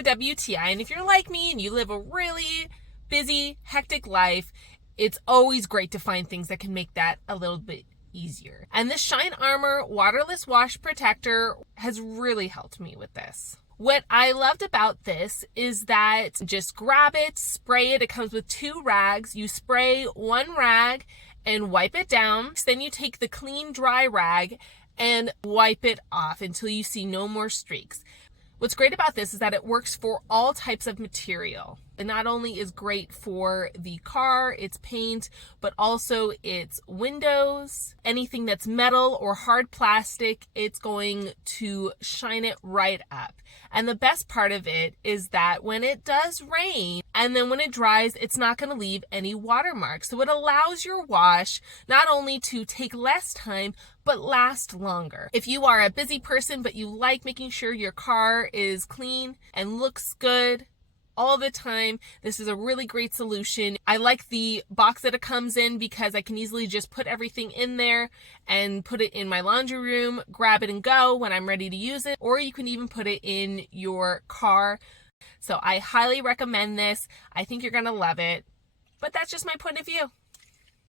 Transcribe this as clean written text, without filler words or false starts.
have a WTI, and if you're like me and you live a really busy, hectic life, it's always great to find things that can make that a little bit easier. And this Shine Armor waterless wash protector has really helped me with this. What I loved about this is that just grab it, spray it. It comes with 2 rags. You spray 1 rag and wipe it down. Then you take the clean, dry rag and wipe it off until you see no more streaks. What's great about this is that it works for all types of material. It not only is great for the car, its paint, but also its windows, anything that's metal or hard plastic, it's going to shine it right up. And the best part of it is that when it does rain and then when it dries, it's not going to leave any watermarks. So it allows your wash not only to take less time, but last longer. If you are a busy person, but you like making sure your car is clean and looks good all the time, this is a really great solution. I like the box that it comes in because I can easily just put everything in there and put it in my laundry room, grab it and go when I'm ready to use it, or you can even put it in your car. So I highly recommend this. I think you're gonna love it, but that's just my point of view.